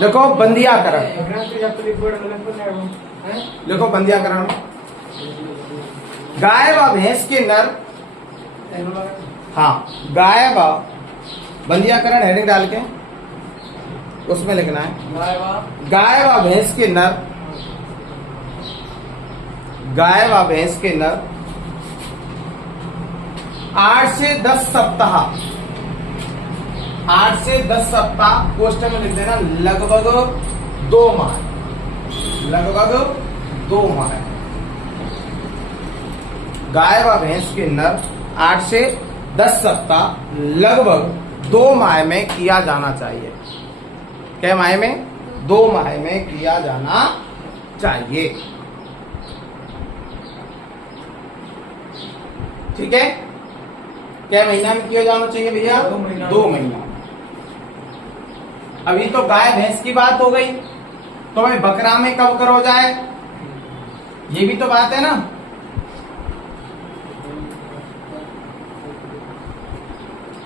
देखो बंदियाकरण, देखो बंदियाकरण, गाय व भैंस के नर, हाँ गाय व, बंदियाकरण हेडिंग डाल के उसमें लिखना है गाय व भैंस के नर, गाय व भैंस के नर 8 से 10 सप्ताह, 8 से 10 सप्ताह क्वेश्चन में लिख देना लगभग 2 माह, लगभग 2 माह। गाय व भैंस के नर 8 से 10 सप्ताह लगभग 2 माह में किया जाना चाहिए। क्या माह में? 2 माह में किया जाना चाहिए। ठीक है, क्या महीना में किया जाना चाहिए भैया? 2 महीना। अभी तो गाय भैंस की बात हो गई, तो भाई बकरा में कब करो जाए, ये भी तो बात है ना।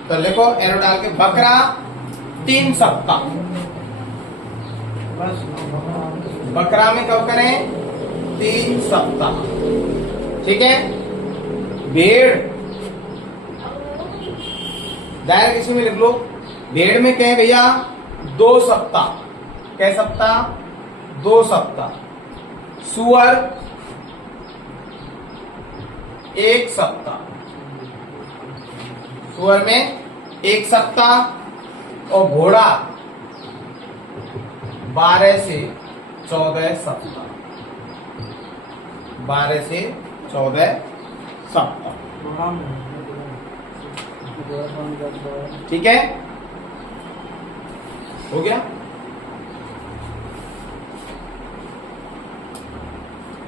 तो देखो एरो डाल के बकरा 3 सप्ताह, बकरा में कब करें? 3 सप्ताह। ठीक है, भेड़ डायरेक्ट इसी में लिख लो, भेड़ में कहें भैया 2 सप्ताह, कै सप्ताह? 2 सप्ताह। सुअर 1 सप्ताह, सुअर में 1 सप्ताह। और घोड़ा 12 से 14 सप्ताह, 12 से 14 सप्ताह। ठीक है, हो गया।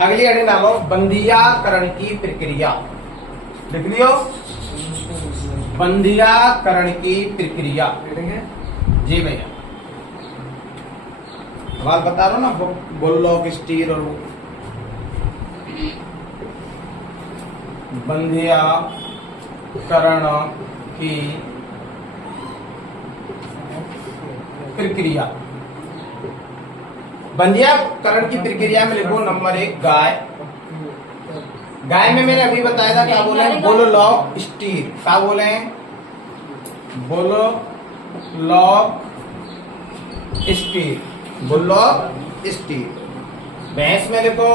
अगली हेडिंग डालो बंदियाकरण की प्रक्रिया, लिख लियो बंदियाकरण की प्रक्रिया। जी भैया, बात बता रहा हूं ना, बुलडॉग स्टीर और बंदियाकरण की प्रक्रिया। बंदियाकरण की प्रक्रिया में लिखो नंबर 1 गाय। गाय में मैंने अभी बताया था क्या बोले? Bulldog stir. क्या बोले? Bulldog stir, bulldog stir. भैंस में लिखो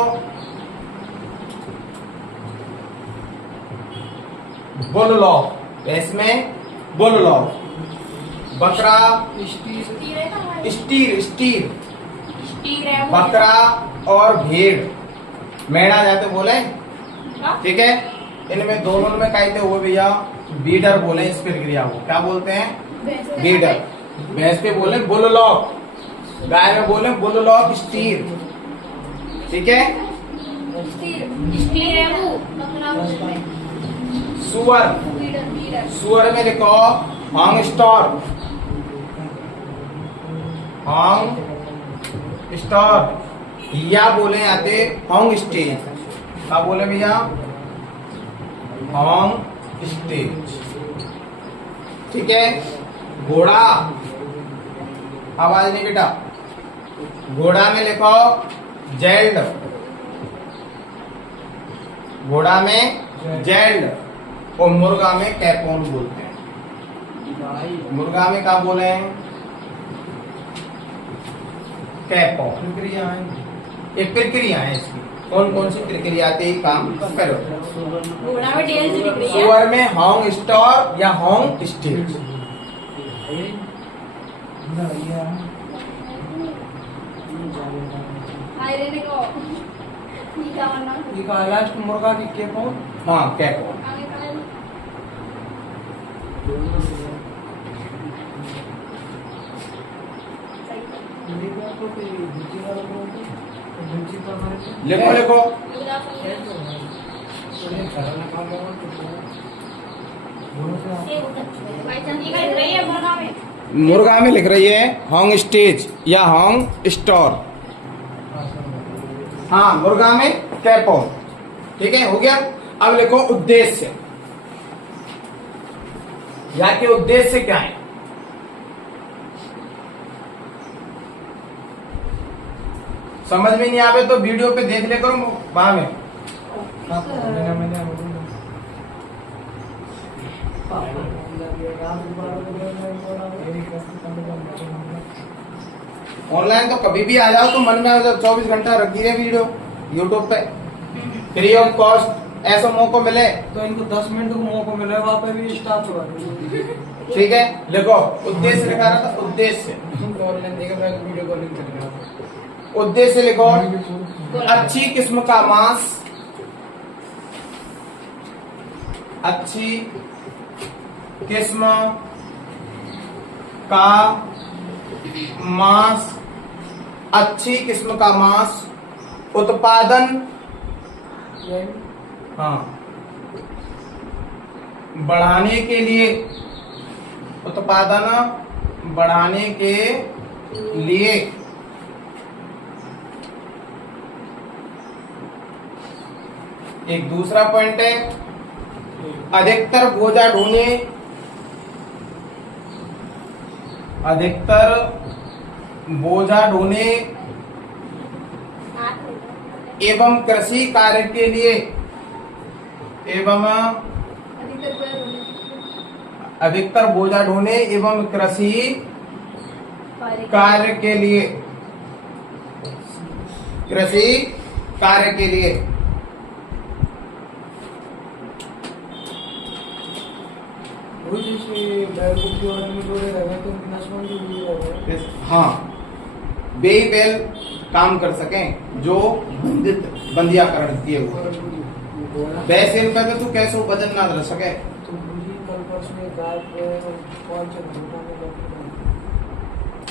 बुलडॉग, भैंस में बुलडॉग। बकरा स्टीर, स्टीर बकरा और भेड़ मेढ़ा जाते बोले। ठीक है, इनमें दोनों में कहते हुए भैया बीडर बोले इस प्रक्रिया को। क्या बोलते हैं? बीडर। भैंस पे बोले बुलडॉग, गाय में बोले बुलडॉग स्टीर। ठीक है, सुअर, सुअर में लिखो हॉन्ग स्टॉर, हॉन्ग स्टॉर। या बोले आते हॉन्ग स्टेज। क्या बोले भैया? Hong stage. ठीक है, घोड़ा, आवाज नहीं बेटा, घोड़ा में लिखो जेल्ड, घोड़ा में जेल्ड। और मुर्गा में कैपोन बोलते हैं। मुर्गा में क्या बोले हैं? कैपोन। प्रक्रिया है, एक प्रक्रिया है इसकी। कौन कौन सी प्रक्रिया आती है? काम करो। सुअर में हॉन्ग स्टॉर या हॉन्ग स्टेज। लास्ट मुर्गा की कैपोन। हाँ कैपोन। लिखो लिखो मुर्गा में लिख रही है हॉन्ग स्टेज या हॉन्ग स्टॉर। हाँ, मुर्गा में कैपोन। ठीक है, हो गया। अब लिखो उद्देश्य। या के उद्देश्य क्या है? समझ में नहीं आवे तो वीडियो पे देख ले करो वहां में। ऑनलाइन तो कभी भी आ जाओ तो मन में 24 घंटा रखी रहे वीडियो यूट्यूब पे फ्री ऑफ कॉस्ट। ऐसा मौका मिले तो इनको 10 मिनट का मौका मिले वहाँ पे भी स्टार्ट हुआ। ठीक है, लिखो उद्देश्य लिखा रहा था, उद्देश्य ऑनलाइन देखा मैं वीडियो कॉलिंग कर रहा था। उद्देश्य लिखो अच्छी किस्म का मांस, अच्छी किस्म का मांस, अच्छी किस्म का मांस उत्पादन हाँ बढ़ाने के लिए, उत्पादन बढ़ाने के लिए एक दूसरा पॉइंट है अधिकतर बोझा ढोने, अधिकतर बोझा ढोने एवं कृषि कार्य के लिए, एवं अधिकतर बोझा ढोने एवं कृषि कार्य के लिए, कृषि कार्य के लिए हाँ बेई बैल काम कर सकें जो बंदियाकरण किए हुए। वैसे इनका तो कैसे वजन ना रह सके।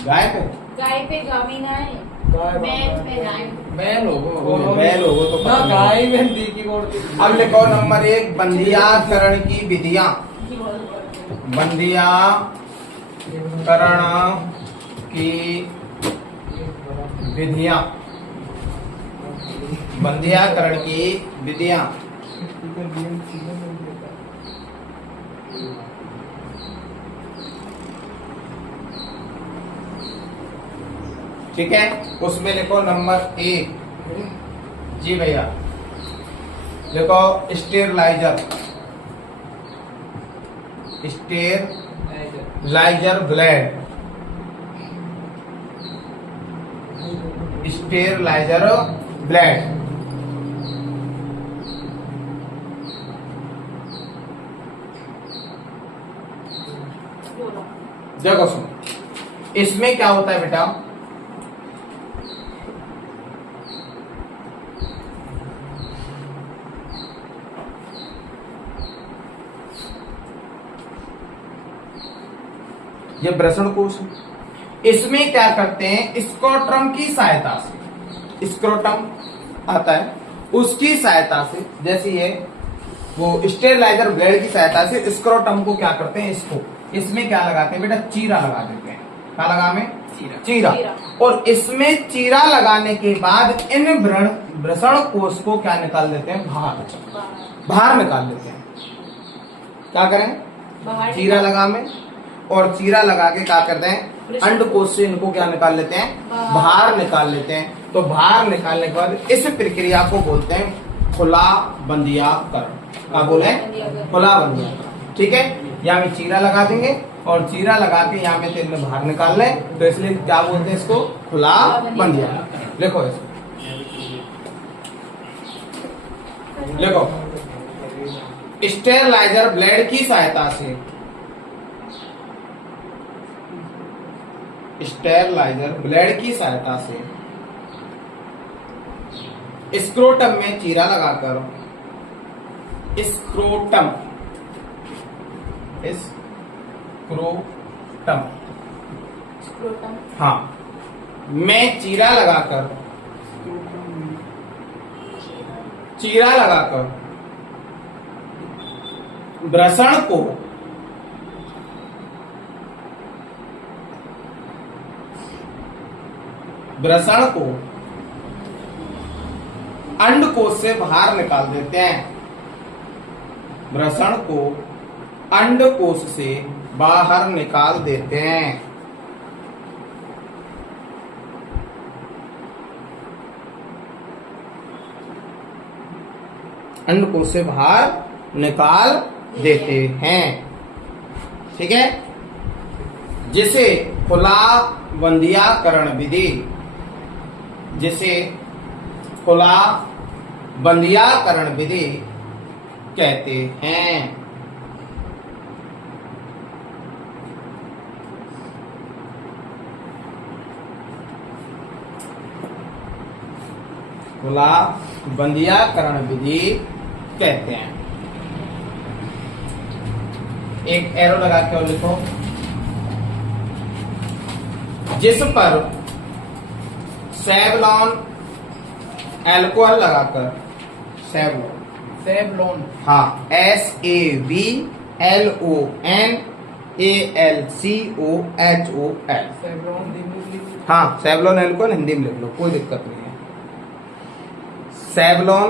गाय पे गामीना है, बैल होगो तो पता नहीं। गाय में देखी बोलती। अब लिखो नंबर 1 बंदियाकरण की विधियां, बंदियाकरण की विधियां, बंदियाकरण की विधियां। ठीक है, उसमें लिखो नंबर 1 जी भैया, लिखो steriliser, steriliser blade, steriliser blade. देखो सुनो, इसमें क्या होता है बेटा, ये ब्रसण कोश, इसमें क्या करते हैं स्क्रोटम की सहायता से, स्क्रोटम आता है उसकी सहायता से, जैसे ये वो स्टेरलाइजर ब्लेड की सहायता से स्क्रोटम को क्या करते हैं, इसको इसमें क्या लगाते हैं बेटा, चीरा लगा देते हैं। क्या लगा में, चीरा। और इसमें चीरा लगाने के बाद इन ब्रसण कोश को क्या निकाल देते हैं, बाहर निकाल देते हैं। क्या करें, चीरा लगा में, और चीरा लगा के क्या करते हैं, अंडकोश से इनको क्या निकाल लेते हैं, बाहर निकाल लेते हैं। तो बाहर निकालने के बाद इस प्रक्रिया को बोलते हैं खुला बंदियाकरण। क्या बोले, खुला बंदियाकरण। ठीक है, यहाँ में चीरा लगा देंगे और चीरा लगा के यहाँ में तेल में बाहर निकाल लें, तो इसलिए क्या बोलते हैं इसको, खुला बंदियाकरण। लिखो इसको, लिखो स्टेरलाइजर ब्लेड की सहायता से, स्टेरलाइजर ब्लेड की सहायता से स्क्रोटम में चीरा लगाकर, स्क्रोटम हाँ में चीरा लगाकर, चीरा लगाकर ब्रसण को अंडकोश से बाहर निकाल देते हैं। ब्रसण को अंडकोश से बाहर निकाल देते हैं। अंडकोश से बाहर निकाल देते हैं। ठीक है, जिसे खुला बंदियाकरण विधि, जिसे खुला बंदियाकरण विधि कहते हैं। खुला बंदियाकरण विधि कहते हैं। एक एरो लगा के और लिखो, जिस पर सेवलॉन एल्कोहल लगाकर, सेवलॉन, हाँ, SAVLONALCOHOL, सेवलॉन हिंदी, हाँ, सेवलॉन एल्कोहल हिंदी में लिख लो, कोई दिक्कत नहीं है। सेवलॉन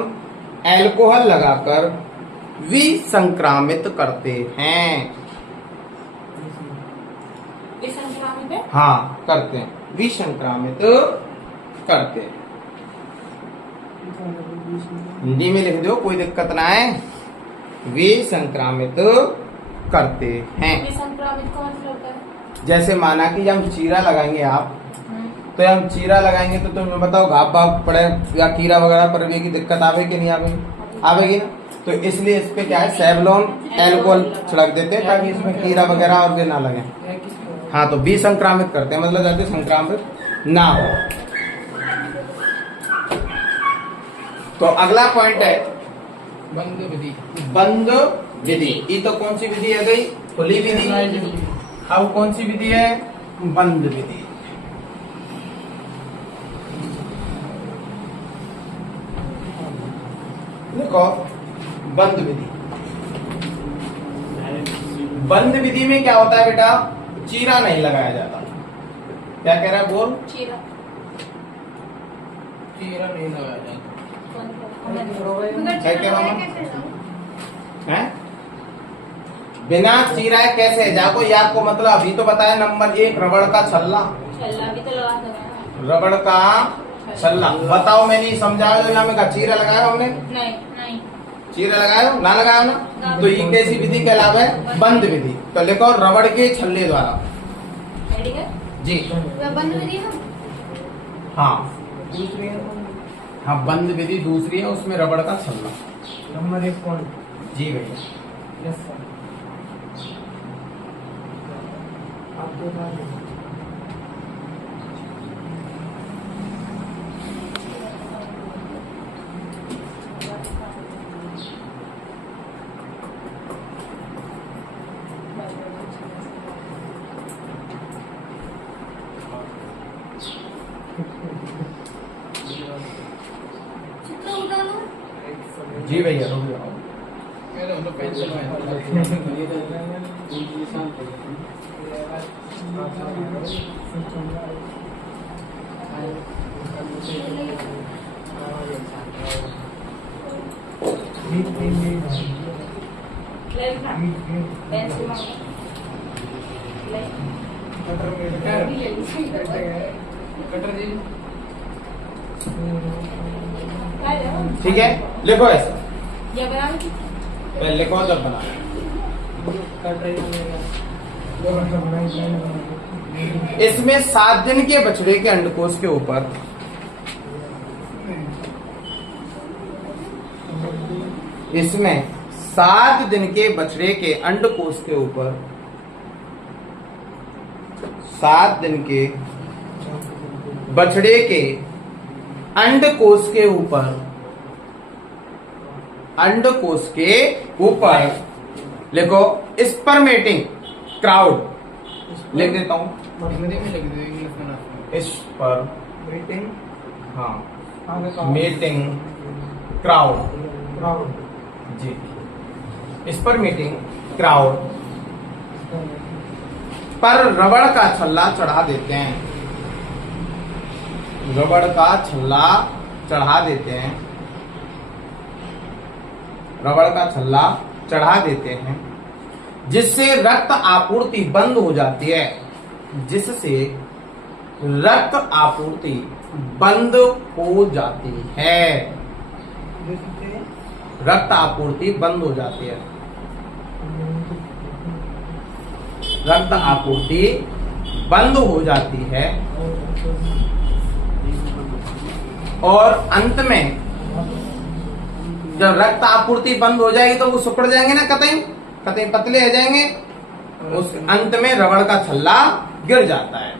एल्कोहल लगाकर विसंक्रामित करते हैं। विसंक्रामित है? हाँ, करते हैं, विसंक्रामित करते हैं। हिंदी में लिख दो, कोई दिक्कत ना है। विसंक्रामित करते हैं। विसंक्रामित का मतलब होता है? जैसे माना कि जब हम चीरा लगाएंगे आप, तो हम चीरा लगाएंगे तो तुम्हें बताओ घाव भाव पड़े या कीड़ा वगैरह पर भी की दिक्कत आवेगी कि नहीं आवेगी? आवेगी ना। तो इसलिए इस पे क्या है, सेवलॉन एल्कोहल छिड़क देते हैं ताकि इसमें कीड़ा वगैरह और भी ना लगे। हाँ, तो विसंक्रामित करते हैं, मतलब जाते संक्रामित ना हो। तो अगला पॉइंट है बंद विधि। बंद विधि। ये तो कौन सी विधि है गई? खुली विधि। अब कौन सी विधि है? बंद विधि। देखो, बंद विधि, बंद विधि में क्या होता है बेटा? चीरा नहीं लगाया जाता। क्या कह रहा है बोल? चीरा नहीं लगाया जाता। क्या कह रहा हूं? हैं? बिना चीरा कैसे? जाको याद को मतलब अभी तो बताया, नंबर 1 रबड़ का छल्ला। छल्ला भी तो लगा सकते हैं। रबड़ का छल्ला। बताओ, मैंने समझाया जो यहाँ में चीरा लगाया हमने? नहीं नहीं। चीरा लगाया ना? लगाया ना? तो ये कैसी विधि कहलावे? बंद विधि। तो लिखो, रबड़ के छल्ले द्वारा। ठीक है जी, बंद विधि है। हाँ दूसरी है हाँ, बंद विधि दूसरी है, उसमें रबड़ का छल्ला। Number 1 point. जी भैया। Yes sir. आपको बात जी भैया, रुक जाओ। पेंसिल कटर जी। ठीक है, लिखो ऐसा। या बना पहले लिखो जब बना। इसमें 7 दिन के बछड़े के अंडकोश के ऊपर इसमें 7 दिन के बछड़े के अंडकोश के ऊपर 7 दिन के बछड़े के अंडकोश के ऊपर लिखो स्पर्मेटिंग क्राउड। लिख देता हूं, हिंदी में लिख दो, इंग्लिश में ना। स्पर्मेटिंग, हाँ, मीटिंग क्राउड जी, स्पर्मेटिंग क्राउड पर रबड़ का छल्ला चढ़ा देते हैं। रबड़ का छल्ला चढ़ा देते हैं। रबड़ का छल्ला चढ़ा देते हैं, जिससे रक्त आपूर्ति बंद हो जाती है। जिससे रक्त आपूर्ति बंद हो जाती है। रक्त आपूर्ति बंद हो जाती है। रक्त आपूर्ति बंद हो जाती है और अंत में जब रक्त आपूर्ति बंद हो जाएगी तो वो सिकुड़ जाएंगे ना, कतई कतई पतले हो जाएंगे। उस अंत में रबड़ का छल्ला गिर जाता है।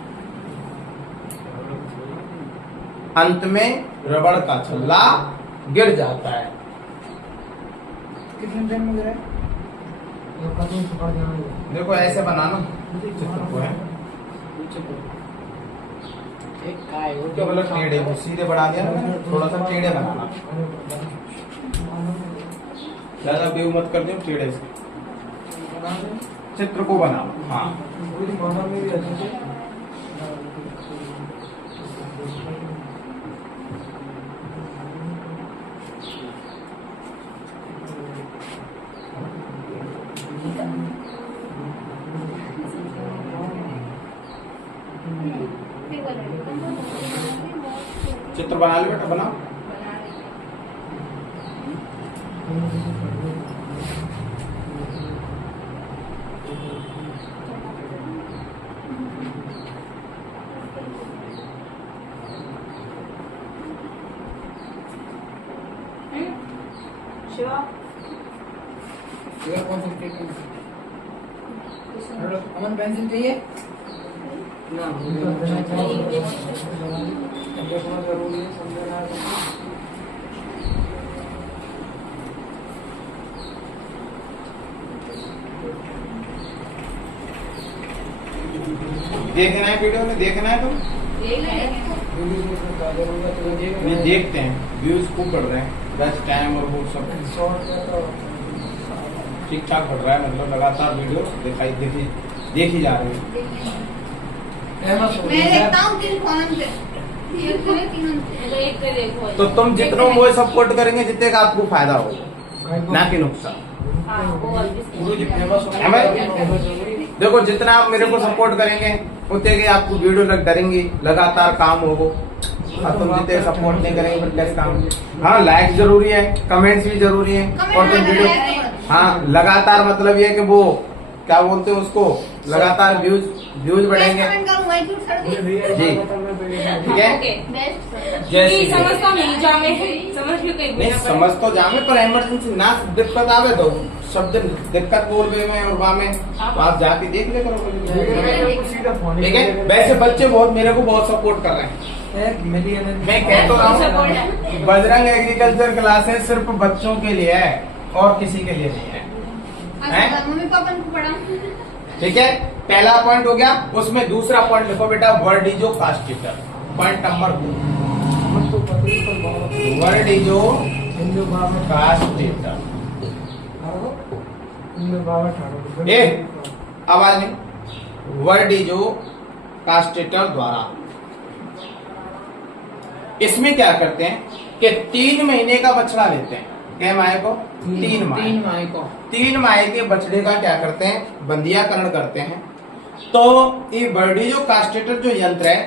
अंत में रबड़ का छल्ला गिर जाता है। कितने टाइम में गिरा है? देखो ऐसे बनाना चित्र को है, तो मतलब टेढ़े को सीधे बढ़ा दिया ना, थोड़ा सा टेढ़े बनाना, ज्यादा बेव मत कर दो, टेढ़े से चित्र को बनाओ। हाँ चित्र बना ले बेटा, बनाओ। शिवा शिवा कौन सा पेन? अमन पेंसिल चाहिए ना? देखना जरूरी है, समझना देखना है वीडियो में, देखना है तुम नहीं देखते हैं, व्यूज खूब बढ़ रहे हैं, 10 टाइम और वो सब ठीक ठाक बढ़ रहा है, मतलब लगातार वीडियो दिखाई देखी जा रही है। मैं देखता हूँ 3 कॉलम पे, एक पे देखो। तो तुम जितना वो सपोर्ट करेंगे जितने का आपको फायदा होगा, ना कि नुकसान। हाँ, वो वाली देखो जितना आप मेरे को सपोर्ट करेंगे उतने की आपको वीडियो करेंगी, लगातार काम होगा। और तुम जितने सपोर्ट नहीं करेंगे फिर कैसे काम? हाँ लाइक जरूरी है, कमेंट्स भी जरूरी है, और तुम वीडियो हाँ लगातार मतलब ये कि वो क्या बोलते हैं उसको, लगातार व्यूज बढ़ेंगे जी, ठीक है। जैसे समझता नहीं जामे, समझ भी कहीं नहीं समझ तो जामे, पर इमरजेंसी ना दिक्कत आवे तो शब्द दिक्कत बोलवे में और वहाँ में तो आप जाके देख ले करो, ठीक है। वैसे बच्चे बहुत मेरे को बहुत सपोर्ट कर रहे हैं। मैं कह तो रहा हूँ बजरंग एग्रीकल्चर क्लासेस सिर्फ बच्चों के लिए है और किसी के लिए नहीं है, मम्मी पापा को पढ़ा। ठीक है। पहला पॉइंट हो गया, उसमें दूसरा पॉइंट लिखो बेटा, वर्डिजो कास्टिटर। Point number 2, वर्डिजो कास्टिटर। ए आवाज नहीं, वर्डिजो कास्टिटर द्वारा। इसमें क्या करते हैं कि 3 महीने का बछड़ा लेते हैं, क्या माए को 3 माह के बछड़े का क्या करते हैं, बंदियाकरण करते हैं। तो ये वर्डिजो कास्टेटर जो यंत्र है,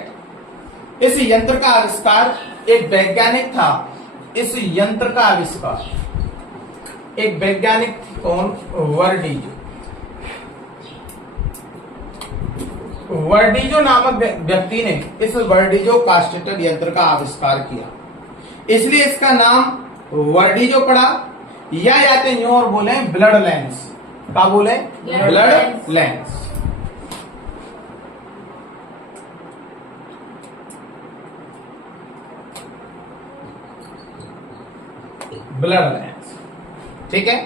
इस यंत्र का आविष्कार एक वैज्ञानिक था। इस यंत्र का आविष्कार एक वैज्ञानिक कौन, वर्डिजो नामक व्यक्ति ने इस वर्डिजो कास्टेटर यंत्र का आविष्कार किया, इसलिए इसका नाम वर्डिजो पड़ा। या जाते यूं और बोले ब्लड लेंस, क्या बोले, ब्लड लेंस। ब्लड लेंस, ठीक है।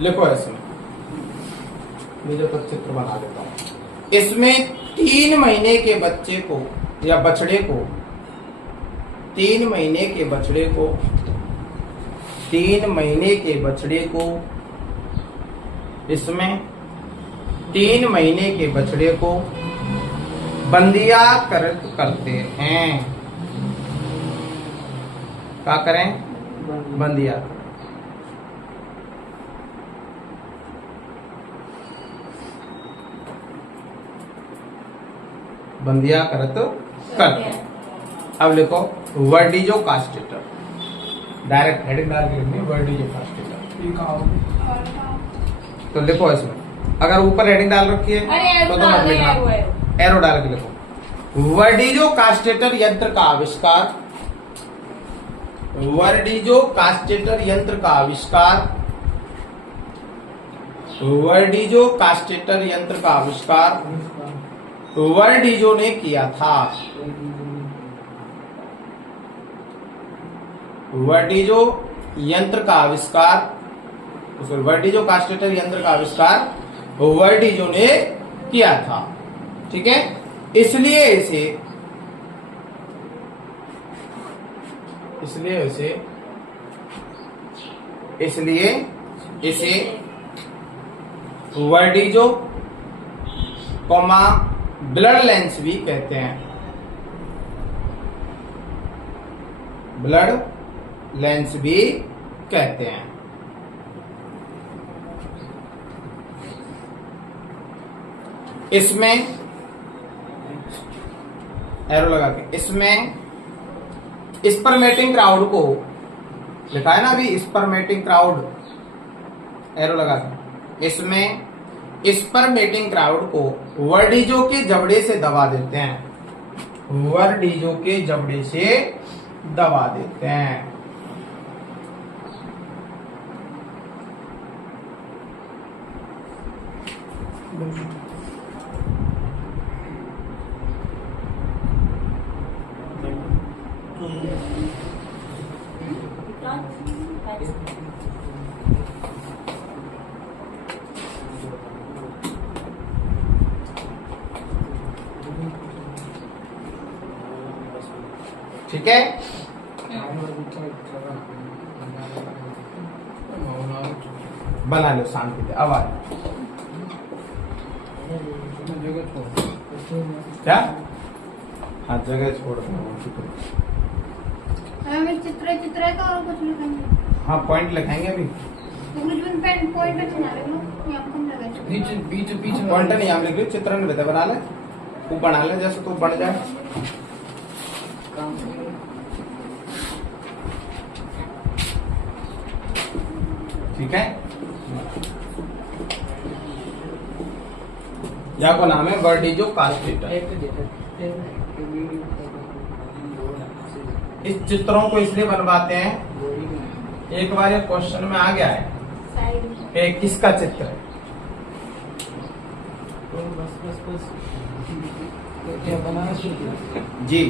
लिखो इसमें, मुझे पर चित्र बना देता हूं। इसमें 3 महीने के बच्चे को या बछड़े को, 3 महीने के बछड़े को, 3 महीने के बछड़े को, इसमें 3 महीने के बछड़े को बंदियाकरण करते हैं। क्या करें, बंदियाकरण। बंदियाकरण करते हैं। अब लिखो वर्डिजो कास्टेटर, डायरेक्ट हेडिंग डाल के लिखनी है वर्डिजो कास्टेटर। ये कहा तो लिखो इसमें, अगर ऊपर हेडिंग डाल रखी है तो मत लिखना, एरो डाल के लिखो। वर्डिजो कास्टेटर यंत्र का आविष्कार, वर्डिजो कास्टेटर यंत्र का आविष्कार, वर्डिजो कास्टेटर यंत्र का आविष्कार वर्डिजो ने किया था। वर्डिजो यंत्र का आविष्कार, वर्डिजो कास्टेटर यंत्र का आविष्कार वर्डिजो ने किया था। ठीक है, इसलिए इसे वर्डिजो कॉमा ब्लड लेंस भी कहते हैं, ब्लड लेंस भी कहते हैं। इसमें एरो लगा के, इसमें स्पर्मेटिंग क्राउड को लिखा है ना अभी, स्पर्मेटिंग क्राउड, एरो लगा के, इसमें स्पर्मेटिंग क्राउड को वर्डिजो के जबड़े से दबा देते हैं, वर्डिजो के जबड़े से दबा देते हैं। ठीक है, बना लो शांति से। अब क्या, हाँ जगह छोड़ दो। चित्र चित्र का और कुछ लिखेंगे। हाँ पॉइंट लिखेंगे अभी, पॉइंट अच्छा ना लिख लो, यहाँ कम लगा बीच बीच बीच पॉइंट नहीं हम लिख लो, चित्र नहीं बता, बना ले तू, बना ले जैसे तू बन जाए। ठीक है, या को नाम है वर्डिजो कास्टेटर। इस चित्रों को इसलिए बनवाते हैं, एक बार ये क्वेश्चन में आ गया है कि किसका चित्र है। क्या बनाना शुरू जी,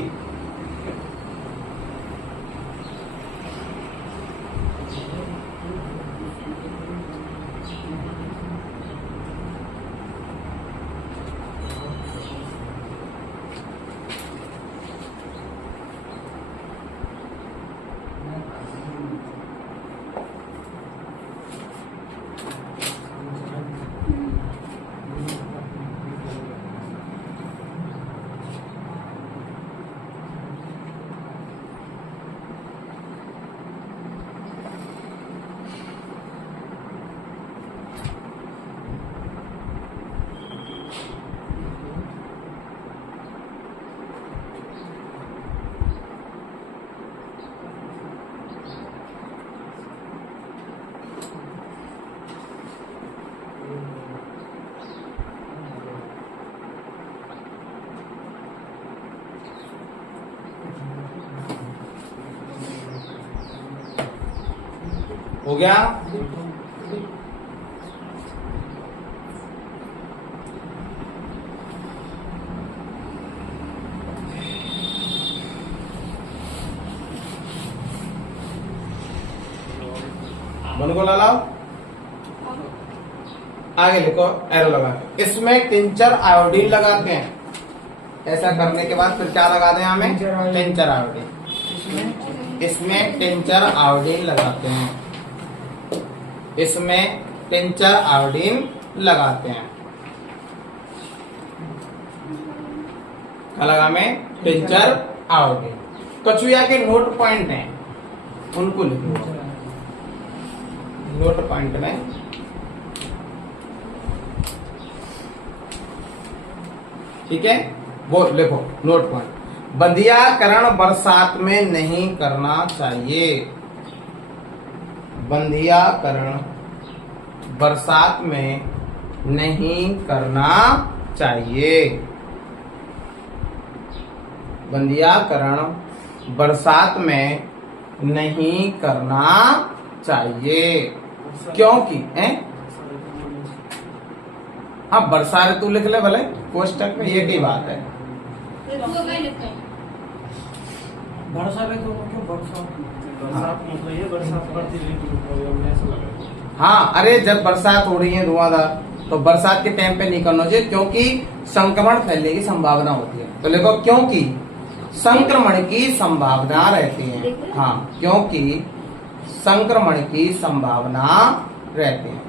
हो गया। मन को लाओ, आगे लिखो एरो लगा के। इसमें टिंचर आयोडीन लगाते हैं। ऐसा करने के बाद फिर क्या लगा दें हमें, टिंचर आयोडीन। इसमें टिंचर आयोडीन लगाते हैं, इसमें टिंचर आयोडीन लगाते हैं। क्या लगा में, टिंचर आयोडीन। कछुआ के नोट पॉइंट हैं, उनको लिखो नोट पॉइंट में। ठीक है, वो लिखो नोट पॉइंट। बंधियाकरण बरसात में नहीं करना चाहिए। बंधियाकरण बरसात में नहीं करना चाहिए। बंधियाकरण बरसात में नहीं करना चाहिए क्योंकि हाँ वर्षा ऋतु लिख ले भले कोष्टक में, ये की बात है। ऋतु का लिखते हैं। वर्षा ऋतु को क्यों वर्षा? बरसात मतलब ये बरसात पड़ती रही ऐसा लगा। हाँ अरे जब बरसात हो रही है धुआंधार, तो बरसात के टाइम पे नहीं करना चाहिए क्योंकि संक्रमण फैलने की संभावना होती है। तो लिखो क्योंकि संक्रमण की संभावना रहती है। हाँ क्योंकि संक्रमण की संभावना रहती है।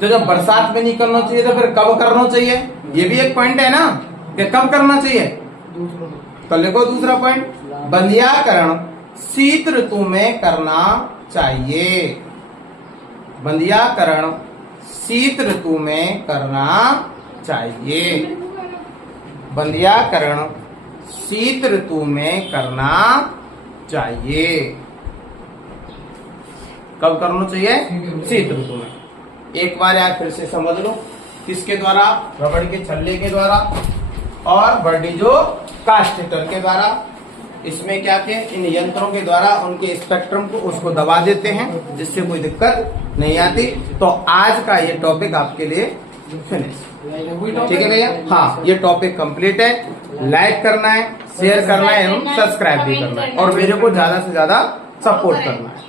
तो जब बरसात में नहीं करना चाहिए तो फिर कब करना चाहिए, ये भी एक पॉइंट है ना कि कब करना चाहिए। तो लिखो दूसरा पॉइंट, बंधियाकरण शीत ऋतु में करना चाहिए। बंधियाकरण शीत ऋतु में करना चाहिए। बंधियाकरण शीत ऋतु में करना चाहिए। कब करना चाहिए? शीत ऋतु में। एक बार यार फिर से समझ लो, किसके द्वारा? रबड़ के छल्ले के द्वारा और बर्डीजो कास्टेटर के द्वारा। इसमें क्या थे, इन यंत्रों के द्वारा उनके स्पेक्ट्रम को उसको दबा देते हैं जिससे कोई दिक्कत नहीं आती। तो आज का ये टॉपिक आपके लिए फिनिश, ठीक है भैया। हाँ ये टॉपिक कंप्लीट है। लाइक करना है, शेयर करना है एवं सब्सक्राइब भी करना है और मेरे को ज्यादा से ज्यादा सपोर्ट करना है।